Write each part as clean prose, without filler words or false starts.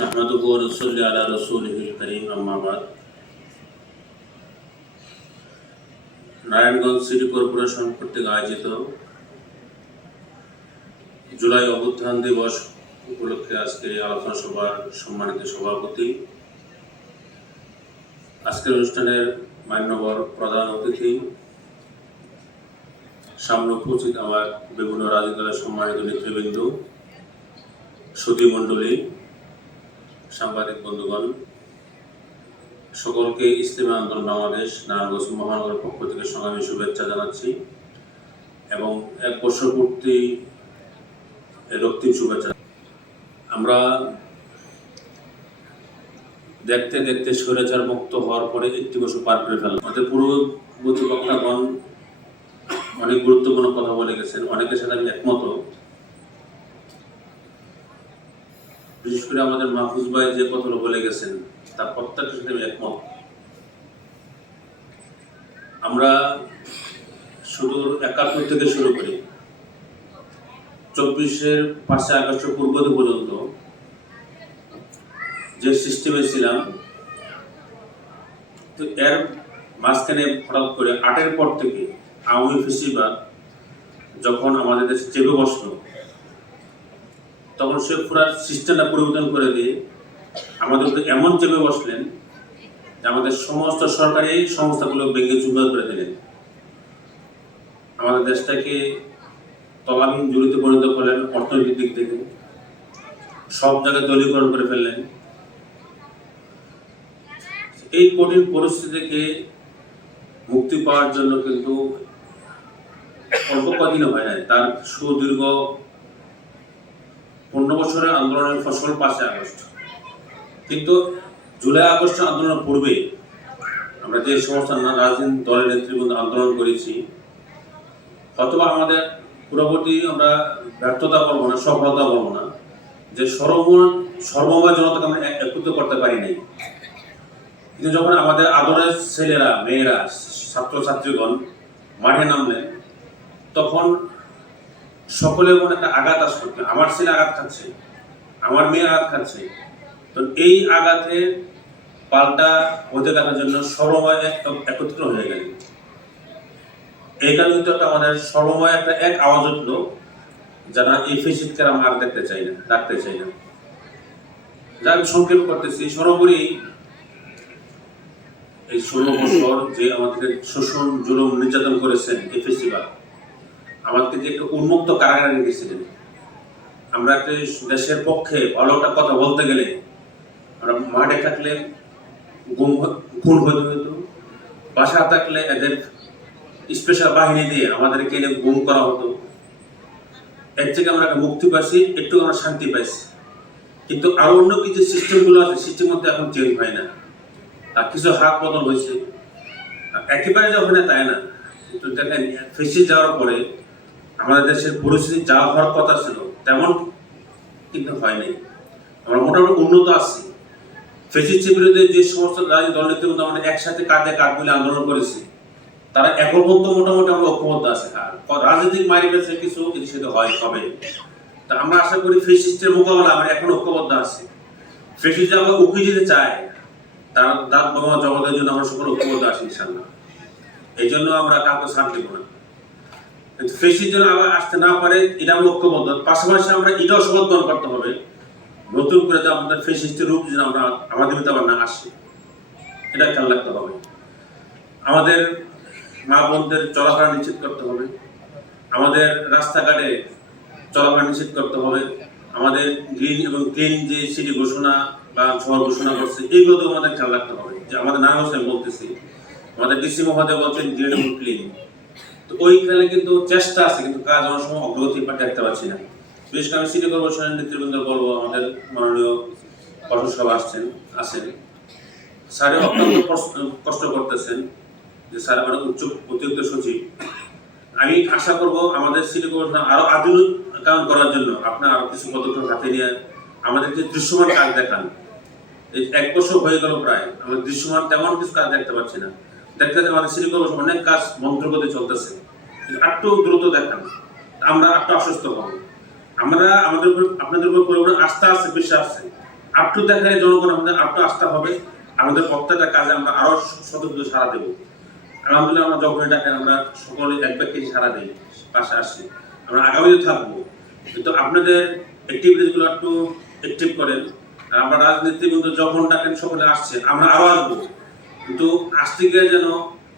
নাহমাদুহু ওয়া নুসাল্লি আলা রাসূলিহিল কারীম, আম্মা বাদ। নারায়ণগঞ্জ সিটি কর্পোরেশন কর্তৃক আয়োজিত জুলাই অভ্যুত্থান দিবস উপলক্ষে আজকে আলোচনা সভার সম্মানিত সভাপতি, আজকের অনুষ্ঠানের মান্যবর প্রধান অতিথি, সামনে উপস্থিত আমার বিভিন্ন রাজনৈতিক দলের সম্মানিত নেতৃবৃন্দ, সুধী মণ্ডলী, সাংবাদিক বন্ধুগণ, সকলকে ইসলামী আন্দোলন বাংলাদেশ নারায়ণগঞ্জ মহানগর পক্ষ থেকে সংগ্রামী শুভেচ্ছা জানাচ্ছি এবং এক বছর পূর্তি রক্তিম শুভেচ্ছা। আমরা দেখতে দেখতে স্বৈরাচার মুক্ত হওয়ার পরে একটি বছর পার করে ফেললাম। আমাদের পূর্ববর্তী বক্তাগণ অনেক গুরুত্বপূর্ণ কথা বলে গেছেন, অনেকের সাথে আমি একমত। বিশেষ করে আমাদের মাহফুজ ভাই যে কথাগুলো বলে গেছেন তার প্রত্যেকটার সাথে আমি একমত। আমরা শুধু ৭১ থেকে শুরু করি ২৪-এর ৫ই আগস্ট পূর্ব পর্যন্ত যে সিস্টেমে ছিলাম, তো এর মাঝখানে হঠাৎ করে ৮-এর পর থেকে আওয়ামী ফ্যাসিবাদ যখন আমাদের দেশে চেপে বসলো, তখন সে পুরো সিস্টেমটা পরিবর্তন করে দিয়ে আমাদের উপরে এমন চেপে বসলেন যে আমাদের সমস্ত সরকারি সংস্থাগুলো ভেঙে চুরমার করে দিলেন। আমাদের দেশটাকে তলাবিহীন জড়িত পরিণত করলেন। অর্থনৈতিক দিক থেকে সব জায়গায় দলীয়করণ করে ফেললেন। এই কঠিন পরিস্থিতি থেকে মুক্তি পাওয়ার জন্য কিন্তু অল্প কদিনও হয় নাই, তার সুদীর্ঘ ১৫ বছরের আন্দোলনের ফসল ৫ই আগস্ট। কিন্তু জুলাই আগস্ট আন্দোলনের পূর্বে আমরা যে সমস্ত রাজনৈতিক দলের নেতৃবৃন্দ আন্দোলন করেছি, অথবা আমাদের পূর্ববর্তী আমরা ব্যর্থতা বলবো না, সফলতা বলবো না, যে সর্বময় জনতাকে আমরা একত্রিত করতে পারি নাই। কিন্তু যখন আমাদের আদরের ছেলেরা, মেয়েরা, ছাত্রছাত্রীগণ মাঠে নামলেন, তখন সকলের মনে একটা আঘাত আসবে। আমার ছেলে আঘাত খাচ্ছে, আমার মেয়ে আঘাত খাচ্ছে, তো এই আঘাতে পাল্টা হতে থাকার জন্য সর্বময় একত্রিত হয়ে গেল। এই কারণে কিন্তু আমাদের সর্বময় একটা এক আওয়াজ উঠলো, যারা এই ফেসিদকে আমরা আর দেখতে চাই না, রাখতে চাই না। যা আমি সংক্ষেপ করতেছি, সর্বোপরি এই ১৬ বছর যে আমাদেরকে শোষণ, জুলুম, নির্যাতন করেছেন এই ফেসিবাদ, আমাদেরকে যে একটা উন্মুক্ত কারাগারে রেখেছিলেন। আমরা একটা দেশের পক্ষে ভালো একটা কথা বলতে গেলে আমরা মাঠে থাকলে খুন হতে হতো, বাসা থাকলে এদের স্পেশাল বাহিনী দিয়ে আমাদেরকে এনে গুম করা হতো। এর থেকে আমরা মুক্তি পাইছি, একটু আমরা শান্তি পাইছি। কিন্তু আরো অন্য কিছু সিস্টেমগুলো আছে, সিস্টেম মধ্যে এখন চেঞ্জ হয় না, আর কিছু হাত বদল হয়েছে। একেবারে যখন তাই না, কিন্তু দেখেন ফেসে যাওয়ার পরে আমাদের দেশের পরিস্থিতি যা হওয়ার কথা ছিল তেমন কিন্তু হয় নাই। আমরা মোটামুটি উন্নত আছি। ফেসিস্টের বিরুদ্ধে যে সমস্ত রাজনৈতিক দল নেতৃবৃন্দ আমরা একসাথে কাঁধে কাঁধ মিলে আন্দোলন করেছি, তারা এখন পর্যন্ত মোটামুটি আমরা ঐক্যবদ্ধ আছে। আর রাজনৈতিক মারি পেছে কিছু সেটা হবে, তা আমরা আশা করি ফেসিস্টের মোকাবেলা আমরা এখন ঐক্যবদ্ধ আছি। ফেসিস্ট আমরা উকিয়ে যেতে চাই, তার দাঁত বোমা জগতের জন্য আমরা সকল ঐক্যবদ্ধ আছি ইনশাল্লাহ। এই জন্য আমরা কাউকে ছাড় দেব না। কিন্তু ফেসিস্ট যেন আবার আসতে না পারে, এটা আমরা ঐক্যবদ্ধ। পাশাপাশি আমরা এটাও সমর্থন করতে হবে, নতুন করে যে আমাদের ফেসিস্টের রূপ যেন আমরা আমাদের ভিতরে আবার না আসে, এটা খেয়াল রাখতে হবে। আমাদের মা বোনদের চলাফেরা নিশ্চিত করতে হবে, আমাদের রাস্তাঘাটে চলাফেরা নিশ্চিত করতে হবে। আমাদের গ্রিন এবং ক্লিন যে সিটি ঘোষণা বা শহর ঘোষণা করছে, এইগুলো তো আমাদের খেয়াল রাখতে হবে। যে আমাদের নাম হোসেন বলতেছি, আমাদের ডিসি মহোদয় বলছেন গ্রিন এবং ক্লিন, তো ওই খেলে কিন্তু চেষ্টা আছে, কিন্তু কাজ অনেক সময় অগ্রগতি দেখতে পাচ্ছি না। বিশেষ করে আমি সিটি কর্পোরেশনের নেতৃবৃন্দ বলবো, আমাদের মাননীয় প্রশাসক সভা আছেন, স্যারে অত্যন্ত কষ্ট করতেছেন, যে স্যার আমাদের অতিরিক্ত সচিব। আমি আশা করব আমাদের সিটি কর্পোরেশন আরো আধুনিকায়ন করার জন্য আপনার আরো কিছু পদক্ষেপ হাতে নিয়ে আমাদেরকে দৃশ্যমান কাজ দেখান। এই ১ বছর হয়ে গেল প্রায়, আমরা দৃশ্যমান তেমন কিছু কাজ দেখতে পাচ্ছি না। দেখতে আমাদের সিটি কর্পোরেশন অনেক কাজ মন্ত্রগতি চলতেছে, একটু দ্রুত দেখান, আমরা একটু আশ্বস্ত হব। আমরা আমাদের উপর, আপনাদের উপর পরিপূর্ণ আস্থা আছে, বিশ্বাস আছে। আপটু দেখালে জনগণ আমাদের আপটু আস্থা হবে, আমাদের প্রত্যেকটা কাজে আমরা আরো সতর্ক সাড়া দেবো। আলহামদুলিল্লাহ আমরা যখনই ডাকেন আমরা সকলে এক ব্যক্তি সাড়া দিই, পাশে আসি, আমরা আগামীতে থাকবো। কিন্তু আপনাদের অ্যাক্টিভিটিসগুলো একটু অ্যাক্টিভ করেন। আর আমরা রাজনীতি কিন্তু যখন ডাকেন সকলে আসছে, আমরা আরো আসবো, কিন্তু আসতে গিয়ে যেন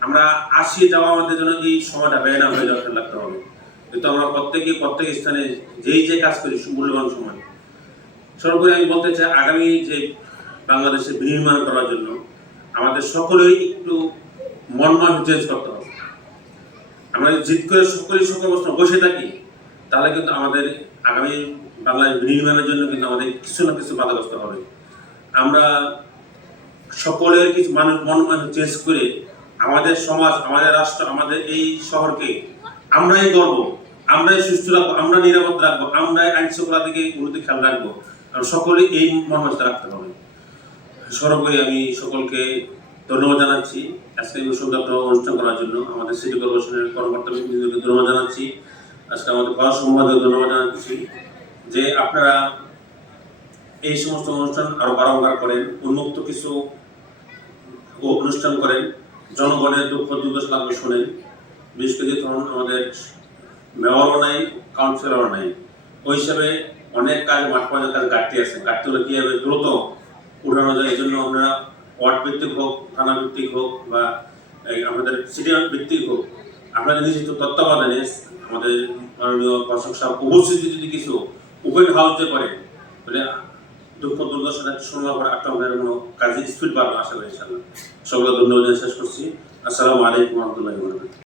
আমরা আসি যাওয়া আমাদের জন্য এই সময়টা ব্যয় না হয়ে যাওয়া লাগতে হবে। কিন্তু আমরা প্রত্যেক স্থানে যেই যে কাজ করি মূল্যবান সময়। সর্বোপরি আমি বলতে চাই, আগামী যে বাংলাদেশে বিনির্মাণ করার জন্য আমাদের সকলেই একটু মনময় চেঞ্জ করতে হবে। আমরা জিদ করে সকল অবস্থা বসে থাকি, তাহলে কিন্তু আমাদের আগামী বাংলাদেশ বিনির্মাণের জন্য কিন্তু আমাদের কিছু না কিছু বাধাগ্রস্ত হবে। আমরা সকলের কিছু মানুষ মনময় চেঞ্জ করে আমাদের সমাজ, আমাদের রাষ্ট্র, আমাদের এই শহরকে আমরাই গর্ব, আমরাই সুস্থ রাখবো, আমরা নিরাপদ রাখবো, আমরাই আইন শৃঙ্খলা দিকে উন্নতি খেয়াল রাখবো। সকলে এই মনমানসিকতা রাখতে হবে। সর্বোপরি আমি সকলকে ধন্যবাদ জানাচ্ছি আজকে এই সুন্দর একটা অনুষ্ঠান করার জন্য। আমাদের সিটি কর্পোরেশনের কর্মকর্তাকে ধন্যবাদ জানাচ্ছি, আজকে আমাদের পড়া সম্পাদক ধন্যবাদ জানাচ্ছি যে আপনারা এই সমস্ত অনুষ্ঠান আরো বারংবার করেন, উন্মুক্ত কিছু অনুষ্ঠান করেন, জনগণের দুঃখ দুর্দশা শোনেন। বিশেষ করে তখন আমাদের মেয়রও নাই, কাউন্সিলরও নাই, ওই হিসাবে অনেক কাজ মাঠ পর্যায়ে কাজ ঘাটতি আছে। ঘাটতিগুলো কীভাবে দ্রুত উঠানো যায়, এই জন্য আমরা ওয়ার্ড ভিত্তিক হোক, থানা ভিত্তিক হোক বা আমাদের সিটি ভিত্তিক হোক, আপনাদের নিশ্চিত তত্ত্বাবধানে আমাদের মাননীয় প্রশাসক সাহেব উপস্থিতি যদি কিছু ওপেন হাউস দিয়ে করে, তাহলে দুঃখ দুর্দশাটা শোনার পরে আপনাদের কোনো কাজে স্পিড বাড়বে আশা করি ইনশাআল্লাহ। সকলে ধন্যবাদ শেষ করছি। আসসালামু আলাইকুম ওয়া রাহমাতুল্লাহি ওয়া বারাকাতুহু।